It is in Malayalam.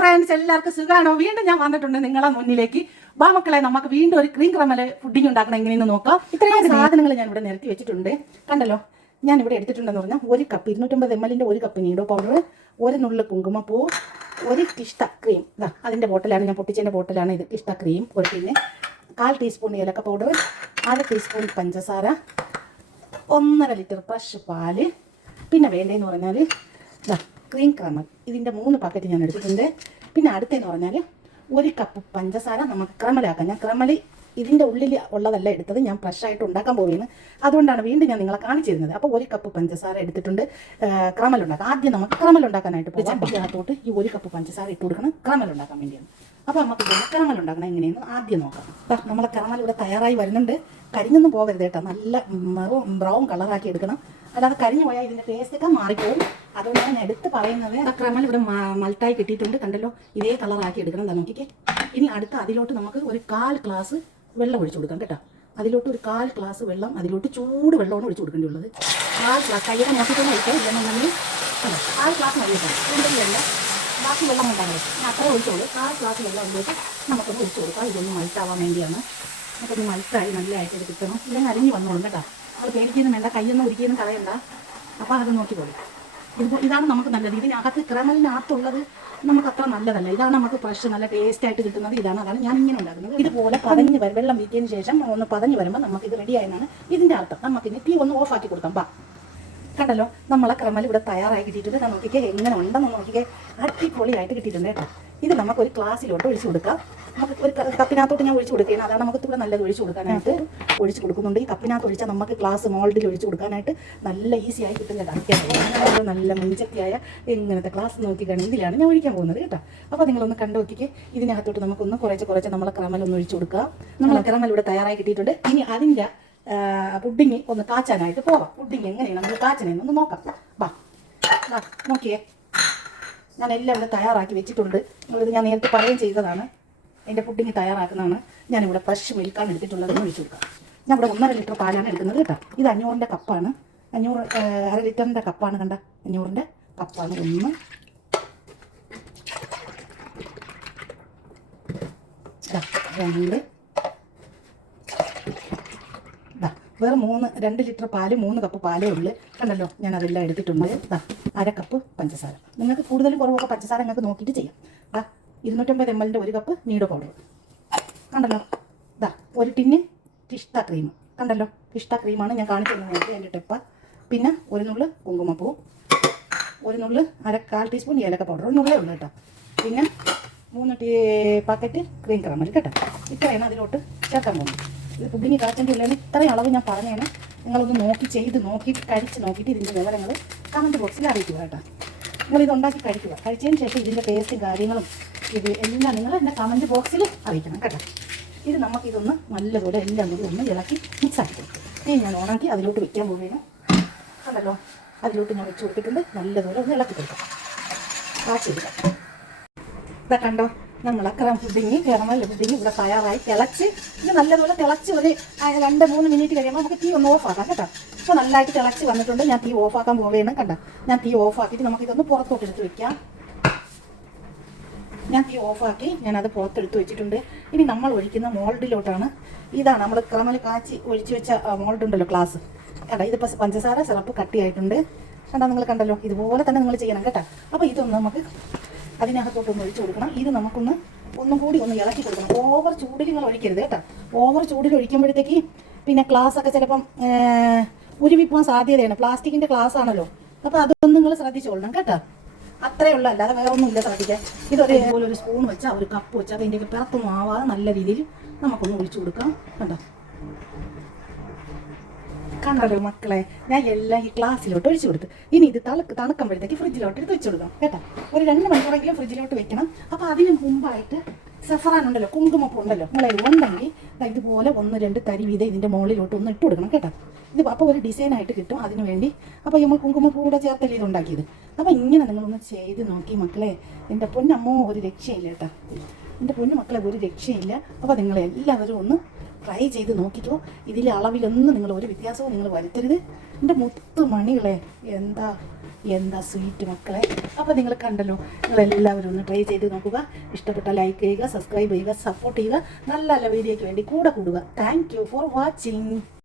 ഫ്രണ്ട്സ്, എല്ലാവർക്കും സുഖമാണോ? വീണ്ടും ഞാൻ വന്നിട്ടുണ്ട് നിങ്ങളെ മുന്നിലേക്ക്. വാ മക്കളെ, നമുക്ക് വീണ്ടും ഒരു ക്രീം ക്രമൽ പുഡിംഗ് ഉണ്ടാക്കണം എങ്ങനെയെന്ന് നോക്കാം. ഇത്രയും സാധനങ്ങൾ ഞാൻ ഇവിടെ നിരത്തി വെച്ചിട്ടുണ്ട്. കണ്ടല്ലോ, ഞാൻ ഇവിടെ എടുത്തിട്ടുണ്ടെന്ന് പറഞ്ഞാൽ ഒരു കപ്പ് 250 ml ഒരു കപ്പ് നീഡോ പൗഡർ, ഒരു നുള്ളു കുങ്കുമപ്പൂ, ഒരു കിഷ്ട ക്രീം. അതിൻ്റെ ബോട്ടിലാണ്, ഞാൻ പൊട്ടിച്ചതിൻ്റെ ബോട്ടിലാണ് ഇത്. കിഷ്ട ക്രീം ഒരു, പിന്നെ 1/4 ടീസ്പൂൺ ഏലക്ക പൗഡർ, 1/2 ടീസ്പൂൺ പഞ്ചസാര, 1.5 ലിറ്റർ ഫ്രഷ് പാല്, പിന്നെ വേണ്ടതെന്ന് പറഞ്ഞാൽ ക്രീം ക്രമൽ. ഇതിൻ്റെ 3 പാക്കറ്റ് ഞാൻ എടുത്തിട്ടുണ്ട്. പിന്നെ അടുത്തെന്ന് പറഞ്ഞാൽ 1 കപ്പ് പഞ്ചസാര നമുക്ക് ക്രമലാക്കാം. ഞാൻ ക്രമൽ ഇതിൻ്റെ ഉള്ളിൽ ഉള്ളതല്ല എടുത്തത്, ഞാൻ ഫ്രഷായിട്ട് ഉണ്ടാക്കാൻ പോവുകയാണ്. അതുകൊണ്ടാണ് വീണ്ടും ഞാൻ നിങ്ങളെ കാണിച്ചു തരുന്നത്. അപ്പോൾ 1 കപ്പ് പഞ്ചസാര എടുത്തിട്ടുണ്ട് ക്രമൽ ഉണ്ടാക്കാം. ആദ്യം നമുക്ക് ക്രമൽ ഉണ്ടാക്കാനായിട്ട് ചട്ടിക്കകത്തോട്ട് ഈ 1 കപ്പ് പഞ്ചസാര ഇട്ട് കൊടുക്കണം, ക്രമൽ ഉണ്ടാക്കാൻ വേണ്ടിയാണ്. അപ്പോൾ നമുക്ക് ക്രമൽ ഉണ്ടാക്കണം എങ്ങനെയെന്ന് ആദ്യം നോക്കാം. നമ്മളെ ക്രമൽ ഇവിടെ തയ്യാറായി വരുന്നുണ്ട്. കരിഞ്ഞൊന്നും പോകരുത് കേട്ടോ, നല്ല ബ്രൗൺ കളറാക്കി എടുക്കണം. അല്ലാതെ കരിഞ്ഞു പോയാൽ ഇതിൻ്റെ ടേസ്റ്റൊക്കെ മാറിപ്പോകും. അതുകൊണ്ടാണ് ഞാൻ എടുത്ത് പറയുന്നത്. ക്രമൽ ഇവിടെ മൾട്ടായി കിട്ടിയിട്ടുണ്ട്, കണ്ടല്ലോ. ഇതേ കളറാക്കി എടുക്കണം. എന്താ നോക്കിക്കേ. ഇനി അടുത്ത അതിലോട്ട് നമുക്ക് ഒരു 1/4 ഗ്ലാസ് വെള്ളം ഒഴിച്ചു കൊടുക്കാം കേട്ടോ. അതിലോട്ട് ഒരു 1/4 ഗ്ലാസ് വെള്ളം, അതിലോട്ട് ചൂട് വെള്ളമാണ് ഒഴിച്ചു കൊടുക്കേണ്ടിയുള്ളത്. 1/4 ഗ്ലാസ് കയ്യൊക്കെ നോക്കിയിട്ടൊന്നും ഒഴിക്കാം, ഇല്ലെന്നുണ്ടെങ്കിൽ 1/4 ഗ്ലാസ് മതിയിട്ടാണ്. കൂടുതലല്ല, ബാക്കി വെള്ളം ഉണ്ടാകുന്നത് ഞാൻ അത്ര ഒഴിച്ചോളൂ. 1/4 ഗ്ലാസ് വെള്ളം അതിലോട്ട് നമുക്കൊന്ന് ഒഴിച്ചു കൊടുക്കാം. ഇതൊന്ന് മൾട്ടാവാൻ വേണ്ടിയാണ്. നമുക്കൊന്ന് മൾട്ടായി നല്ലതായിട്ട് ഇത് കിട്ടണം. ഇല്ലെങ്കിൽ അരിഞ്ഞ് വന്നോളും കേട്ടോ. അത് പേടിക്കൊന്നും വേണ്ട, കയ്യൊന്നും ഒരിക്കലും കളയണ്ട. അപ്പോൾ അത് നോക്കിക്കോളൂ. ഇതാണ് നമുക്ക് നല്ലത്. ഇതിനകത്ത് ക്രമലിനകത്തുള്ളത് നമുക്ക് അത്ര നല്ലതല്ല. ഇതാണ് നമുക്ക് ഫ്രഷ് നല്ല ടേസ്റ്റ് ആയിട്ട് കിട്ടുന്നത്. അതാണ് ഞാൻ ഇങ്ങനെ ഉണ്ടാക്കുന്നത്. ഇതുപോലെ പതഞ്ഞ് വരും, വെള്ളം വീറ്റിയതിന് ശേഷം ഒന്ന് പതഞ്ഞ് വരുമ്പോൾ നമുക്ക് ഇത് റെഡി ആയെന്നാണ് ഇതിൻ്റെ അർത്ഥം. നമുക്കിനി തീ ഒന്ന് ഓഫാക്കി കൊടുക്കാം. കണ്ടല്ലോ, നമ്മളെ ക്രമൽ ഇവിടെ തയ്യാറായി കിട്ടിയിട്ടുണ്ട്. നോക്കിക്കേ എങ്ങനെ ഉണ്ടെന്ന് നോക്കിക്കേ. അടിപൊളിയായിട്ട് കിട്ടിയിട്ടുണ്ട് കേട്ടോ. ഇത് നമുക്കൊരു ഗ്ലാസ്സിലോട്ട് ഒഴിച്ചു കൊടുക്കാം. നമുക്ക് ഒരു കപ്പിനകത്തോട്ട് ഞാൻ ഒഴിച്ചു കൊടുക്കുകയാണ്. അതാണ് നമുക്ക് ഇവിടെ നല്ലത് ഒഴിച്ചു കൊടുക്കാനായിട്ട് ഒഴിച്ചു കൊടുക്കുന്നുണ്ട്. ഈ കപ്പിനകത്ത് ഒഴിച്ചാൽ നമുക്ക് ഗ്ലാസ് മോൾഡിൽ ഒഴിച്ചു കൊടുക്കാനായിട്ട് നല്ല ഈസി ആയി കിട്ടും കേട്ടോ. നല്ല മുൻചത്തിയായ ഇങ്ങനത്തെ ഗ്ലാസ് നോക്കിക്കാണ് ഇതിലാണ് ഞാൻ ഒഴിക്കാൻ പോകുന്നത് കേട്ടോ. അപ്പോൾ നിങ്ങളൊന്ന് കണ്ടു നോക്കിക്കേ. ഇതിനകത്തോട്ട് നമുക്കൊന്ന് കുറച്ച് നമ്മളെ ക്രമലൊന്ന് ഒഴിച്ചു കൊടുക്കുക. നമ്മളെ ക്രമൽ ഇവിടെ തയ്യാറായി കിട്ടിയിട്ടുണ്ട്. ഇനി അതിൻ്റെ പുഡിങ് ഒന്ന് കാച്ചാനായിട്ട് പോവാം. പുഡിങ് എങ്ങനെയാണ് നമ്മൾ കാച്ചനെന്നൊന്ന് നോക്കാം. നോക്കിയേ, ഞാൻ എല്ലാം ഇവിടെ തയ്യാറാക്കി വെച്ചിട്ടുണ്ട്. ഇത് ഞാൻ നേരത്തെ പറയുകയും ചെയ്തതാണ്. എൻ്റെ പുഡിങ് തയ്യാറാക്കുന്നതാണ്. ഞാനിവിടെ ഫ്രഷ് മിൽക്കാണ് എടുത്തിട്ടുള്ളതെന്ന് ഒഴിച്ചു കൊടുക്കാം. ഞാൻ ഇവിടെ 1.5 ലിറ്റർ പാലാണ് എടുക്കുന്നത് കേട്ടോ. ഇത് 500-ൻ്റെ കപ്പാണ്. 1/2 ലിറ്ററിൻ്റെ കപ്പാണ്. കണ്ട, 500-ൻ്റെ കപ്പാണ്. 1, 2, വേറെ 2 ലിറ്റർ പാല്, 3 കപ്പ് പാലേ ഉള്ളു. കണ്ടല്ലോ, ഞാൻ അതെല്ലാം എടുത്തിട്ടുണ്ട്. 1/2 കപ്പ് പഞ്ചസാര. നിങ്ങൾക്ക് കൂടുതലും കുറവൊക്കെ പഞ്ചസാര നിങ്ങൾക്ക് നോക്കിയിട്ട് ചെയ്യാം. 250 ml ഒരു കപ്പ് നീഡോ പൗഡർ. കണ്ടല്ലോ, ഒരു ടിന്ന് കിഷ്ട ക്രീം. കണ്ടല്ലോ, കിഷ്ട ക്രീമാണ് ഞാൻ കാണിച്ചു തന്നത് എൻ്റെ ടെപ്പ. പിന്നെ ഒരു നുള്ളു കുങ്കുമപ്പൂ, ഒരു നുള്ളു 1/4 ടീസ്പൂൺ ഏലക്ക പൗഡർ, ഒരു നുള്ളേ ഉള്ളൂ കേട്ടോ. പിന്നെ 3 പാക്കറ്റ് ക്രീം ക്രമൽ കേട്ടോ. ഇത്രയാണ് അതിലോട്ട് ചേർക്കാൻ പോകുന്നത്. ഇത് പുഡിങ് കാച്ചേണ്ടി ഇല്ലെങ്കിൽ ഇത്രയും അളവ് ഞാൻ പറഞ്ഞേനെ. നിങ്ങളൊന്ന് ചെയ്ത് നോക്കിയിട്ട് കഴിച്ച് നോക്കിയിട്ട് ഇതിൻ്റെ വിവരങ്ങൾ കമൻറ്റ് ബോക്സിൽ അറിയിക്കുക കേട്ടോ. നിങ്ങളിത് ഉണ്ടാക്കി കഴിക്കുക. കഴിച്ചതിന് ശേഷം ഇതിൻ്റെ ടേസ്റ്റും കാര്യങ്ങളും ഇത് എല്ലാം നിങ്ങൾ എൻ്റെ കമൻറ്റ് ബോക്സിൽ അറിയിക്കണം കേട്ടോ. ഇത് നമുക്കിതൊന്ന് നല്ലതുപോലെ എല്ലാം കൂടി ഒന്ന് ഇളക്കി മിക്സാക്കി കൊടുക്കും. ഇനി ഞാൻ ഓണാക്കി അതിലോട്ട് വെക്കാൻ പോവുകയാണ്. കണ്ടല്ലോ, അതിലോട്ട് ഞാൻ വെച്ച് കൊടുത്തിട്ടുണ്ട്. നല്ലതുപോലെ ഒന്ന് ഇളക്കി കൊടുക്കാം. കാച്ചെടുക്കാം. കണ്ടോ, നമ്മളെ പുഡിങ് ഇവിടെ തയ്യാറായി തിളച്ച്. ഇത് നല്ലതുപോലെ തിളച്ച് ഒരു 2-3 മിനിറ്റ് കഴിയുമ്പോൾ നമുക്ക് തീ ഒന്ന് ഓഫാക്കാം കേട്ടോ. ഇപ്പോൾ നല്ലതായിട്ട് തിളച്ച് വന്നിട്ടുണ്ട്. ഞാൻ തീ ഓഫാക്കാൻ പോവുകയാണ്. കണ്ടോ, ഞാൻ തീ ഓഫാക്കിയിട്ട് നമുക്കിതൊന്ന് പുറത്തോട്ടെടുത്ത് വെക്കാം. ഞാൻ തീ ഓഫാക്കി ഞാനത് പുറത്തെടുത്ത് വെച്ചിട്ടുണ്ട്. ഇനി നമ്മൾ ഒഴിക്കുന്ന മോൾഡിലോട്ടാണ്. ഇതാണ് നമ്മൾ ക്രമൽ കാച്ചി ഒഴിച്ച് വെച്ച മോൾഡ് ഉണ്ടല്ലോ, ഗ്ലാസ്. കേട്ടോ, ഇതിപ്പോൾ പഞ്ചസാര സിറപ്പ് കട്ടിയായിട്ടുണ്ട്. കണ്ടോ, നിങ്ങൾ കണ്ടല്ലോ. ഇതുപോലെ തന്നെ നിങ്ങൾ ചെയ്യണം കേട്ടോ. അപ്പോൾ ഇതൊന്ന് നമുക്ക് അതിനകത്തോട്ടൊന്ന് ഒഴിച്ചു കൊടുക്കണം. ഇത് ഒന്നും കൂടി ഒന്ന് ഇളക്കി കൊടുക്കണം. ഓവർ ചൂടിൽ നിങ്ങൾ ഒഴിക്കരുത് കേട്ടോ. ഓവർ ചൂടിൽ ഒഴിക്കുമ്പോഴത്തേക്ക് പിന്നെ ഗ്ലാസ്സൊക്കെ ചിലപ്പം ഉരുവിപ്പോകാൻ സാധ്യതയാണ്. പ്ലാസ്റ്റിക്കിൻ്റെ ഗ്ലാസ് ആണല്ലോ. അപ്പോൾ അതൊന്നും നിങ്ങൾ ശ്രദ്ധിച്ചോളണം കേട്ടോ. അത്രയേ ഉള്ളൂ, അല്ലാതെ വേറെ ഒന്നുമില്ല ശ്രദ്ധിക്കാൻ. ഇതൊരേപോലെ ഒരു സ്പൂൺ വെച്ചാൽ ഒരു കപ്പ് വെച്ചാൽ അതിൻ്റെയൊക്കെ പിറത്തൊന്നും ആവാതെ നല്ല രീതിയിൽ നമുക്കൊന്ന് ഒഴിച്ചു കൊടുക്കാം. കണ്ടല്ലോ മക്കളെ, ഞാൻ എല്ലാം ഈ ഗ്ലാസ്സിലോട്ട് ഒഴിച്ചു കൊടുത്തു. ഇനി ഇത് തണുക്കുമ്പോഴത്തേക്ക് ഫ്രിഡ്ജിലോട്ട് എടുത്ത് വെച്ച് കൊടുക്കാം കേട്ടോ. ഒരു 2 മണിക്കൂറെങ്കിലും ഫ്രിഡ്ജിലോട്ട് വെക്കണം. അപ്പോൾ അതിന് മുമ്പായിട്ട് സഫറാൻ ഉണ്ടല്ലോ, കുങ്കുമപ്പൂ ഉണ്ടല്ലോ, നിങ്ങളെ ഉണ്ടെങ്കിൽ ഇതുപോലെ 1-2 തരി വീതം ഇതിൻ്റെ മുകളിലോട്ട് ഒന്ന് ഇട്ട് കൊടുക്കണം കേട്ടോ. ഇത് അപ്പോൾ ഒരു ഡിസൈനായിട്ട് കിട്ടും. അതിന് വേണ്ടി അപ്പോൾ നമ്മൾ കുങ്കുമപ്പൂ കൂടെ ചേർത്തല്ലേ ഇത് ഉണ്ടാക്കിയത്. അപ്പോൾ ഇങ്ങനെ നിങ്ങളൊന്ന് ചെയ്ത് നോക്കി മക്കളെ. എൻ്റെ പൊന്നമ്മോ ഒരു രക്ഷയില്ല കേട്ടോ. എൻ്റെ പൊന്നു മക്കളെ ഒരു രക്ഷയില്ല. അപ്പോൾ നിങ്ങളെല്ലാവരും ഒന്ന് ട്രൈ ചെയ്ത് നോക്കിക്കോ. ഇതിലെ അളവിലൊന്നും നിങ്ങൾ ഒരു വ്യത്യാസവും നിങ്ങൾ വരുത്തരുത്. എൻ്റെ മുത്തു മണികളെ, എന്താ എന്താ സ്വീറ്റ് മക്കളെ. അപ്പോൾ നിങ്ങൾ കണ്ടല്ലോ, നിങ്ങളെല്ലാവരും ഒന്ന് ട്രൈ ചെയ്ത് നോക്കുക. ഇഷ്ടപ്പെട്ട ലൈക്ക് ചെയ്യുക, സബ്സ്ക്രൈബ് ചെയ്യുക, സപ്പോർട്ട് ചെയ്യുക. നല്ല നല്ല വീഡിയോയ്ക്ക് വേണ്ടി കൂടെ കൂടുക. Thank you for watching.